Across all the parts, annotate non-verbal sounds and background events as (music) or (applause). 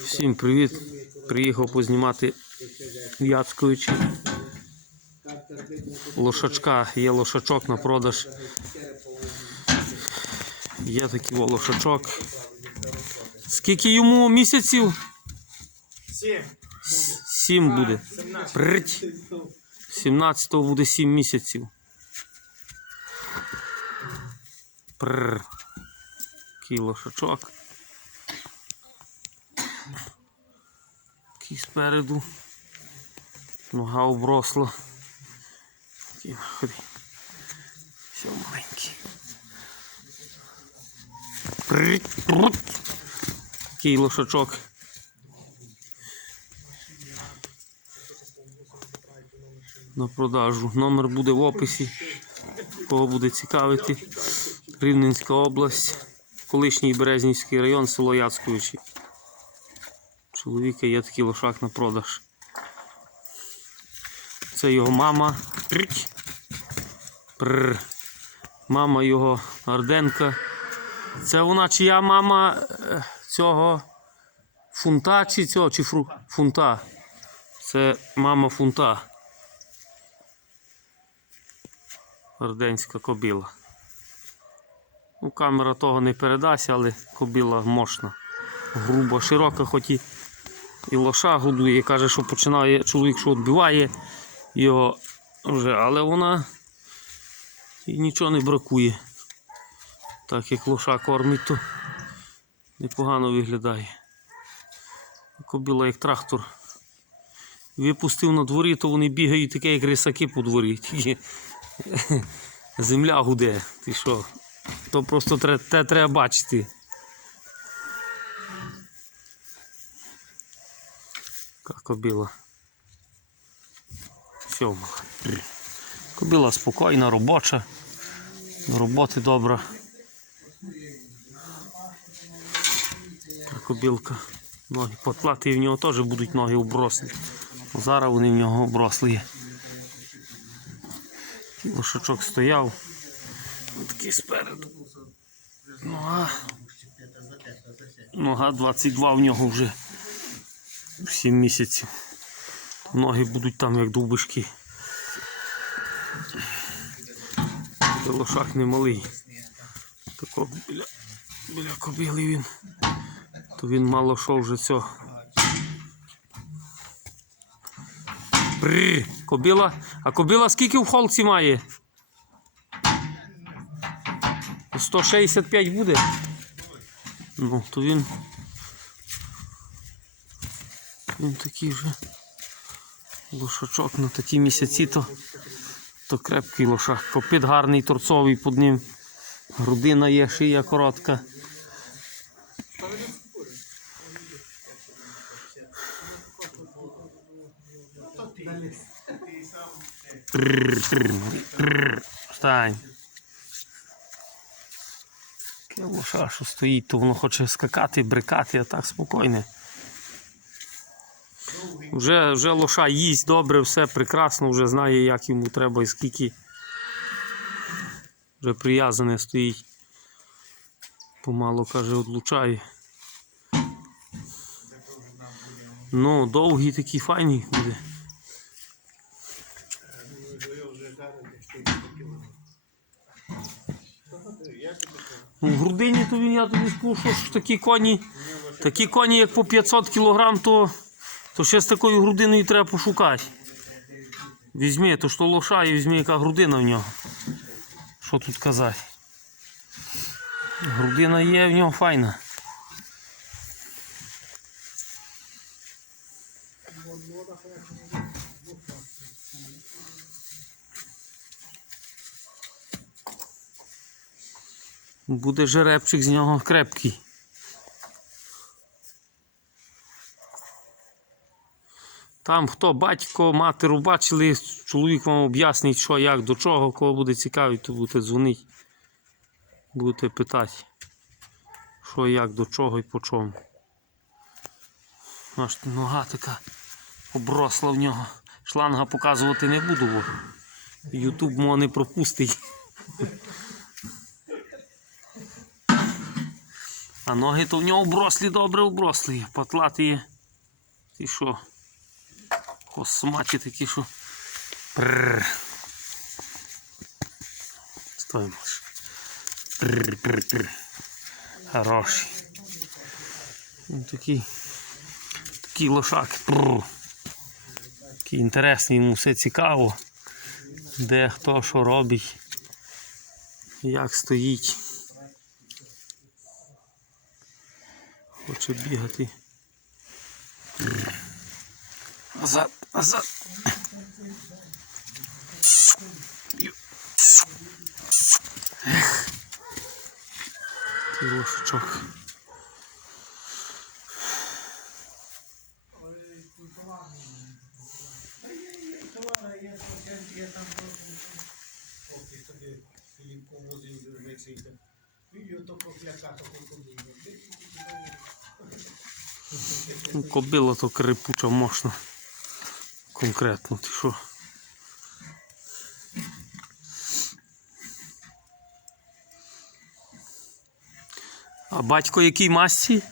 Всім привіт! Приїхав познімати Яцковичі. Лошачка, є лошачок на продаж. Є такий о, лошачок. Скільки йому місяців? Сім. Сім буде. Прить. 17-го буде 7 місяців. Прр. Такий лошачок. Такий спереду. Нога обросла. Такий. Все маленький. Такий лошачок. на продажу. Номер буде в описі. Кого буде цікавити. Рівненська область, колишній Березнівський район, село Яцковичі. Чоловіка є такий лошак на продаж. Це його мама. Прить. Мама його Арденка. Це вона чия мама е, цього фунта чи цього, чи фру... фунта. Це мама фунта. Орденська кобіла. Ну, камера того не передасть, але кобіла мощна. Груба, широка, хоч і, і лоша годує. Каже, що починає чоловік, що відбиває його вже, але вона і нічого не бракує. Так як лоша кормить, то непогано виглядає. Кобіла як трактор. Випустив на дворі, то вони бігають таке, як рисаки по дворі. Тільки (laughs) Земля гуде. Ти що? То просто те треба бачити. Кобіла. Мала. Кобіла спокійна, робоча. Роботи добра. Кобілка. Ноги потлати і в нього теж будуть ноги оброслі. Зараз вони в нього обросли є. Лошачок стояв. Такий спереду. Нога. Нога 22 в нього вже 7 місяців. Ноги будуть там як довбишки. Лошак не малий. Тако біля, біля кобили він. То він мало що вже цього. Бррр, кобила. А кобила скільки в холці має? 165 буде? Ну, то він. Він такий вже лошачок на такі місяці, то, то крепкий лошак. Копит гарний, торцовий під ним. Грудина є, шия коротка. Встань. Таке лоша, що стоїть, то воно хоче скакати, брикати, а так спокійне. Вже, вже лоша їсть добре, все прекрасно, вже знає, як йому треба і скільки. Вже прив'язане стоїть. Помало каже, одлучає. Ну, довгий такий файний буде. Ну, в грудині то він, я тобі скажу, що такі коні, такі коні, як по 500 кг, то, то ще з такою грудиною треба пошукати. Візьми, то то лоша і візьми, яка грудина в нього. Що тут казати? Грудина є в нього файна. Буде жеребчик з нього крепкий. Там хто батько, матері бачили, чоловік вам об'яснить, що, як, до чого, кого буде цікавить, то будете дзвонити. Будете питати, що, як, до чого і по чому. Аж нога така обросла в нього. Шланга показувати не буду, бо Ютуб мого не пропустить. А ноги то в нього оброслі добре оброслі. Патлати є. Ті що? Косматі такі, що. Прррр. Стой, малыш. Прррр. Хороший. Він такий. Такий лошак. Прррр. Такий інтересний, йому все цікаво. Де хто що робить. Як стоїть. Хоче бігати. Назад, назад. Ех. Лошачок. Ну, Кобила то крипуча мощна. Конкретно, ти що? А батько який масці?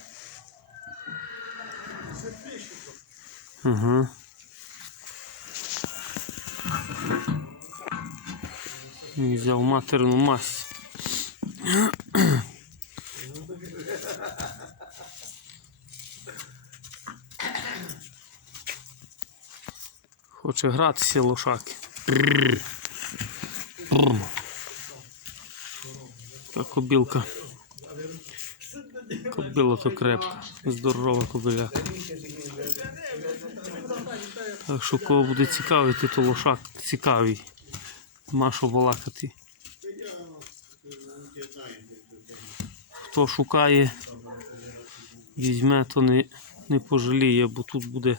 Угу. Взяв материну масть. Хоче гратися лошаки. Та кобілка. Кобила то крепка. Здорова кобиля. Так що кого буде цікавити, то лошак цікавий. Нема що балакати. Хто шукає, візьме, то не, не пожаліє, бо тут буде,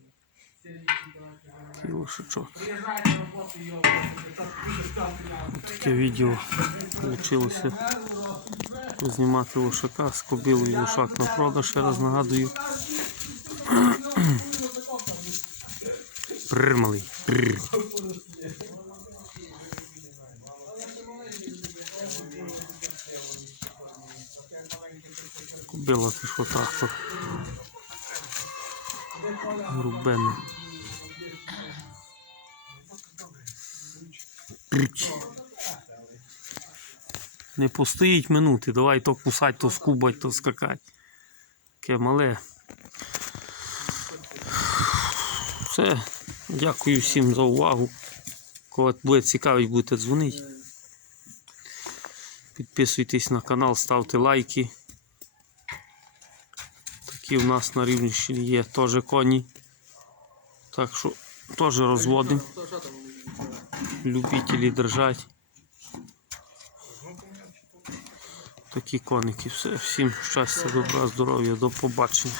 Такий лошачок. Таке відео вийшло знімати лошака з кобилою лошак на продаж, ще раз нагадую. Пррмалий. Пррр. Кобила що трактор. Грубений. Не постоїть минути, давай то кусать, то скубать, то скакать. Таке мале. Все. Дякую всім за увагу. Кого буде цікавить, будете дзвонити. Підписуйтесь на канал, ставте лайки. Такі в нас на Рівненщині є теж коні. Так що теж розводимо. Любителі держать. Такі коники. Все. Всім щастя, добра, здоров'я, до побачення.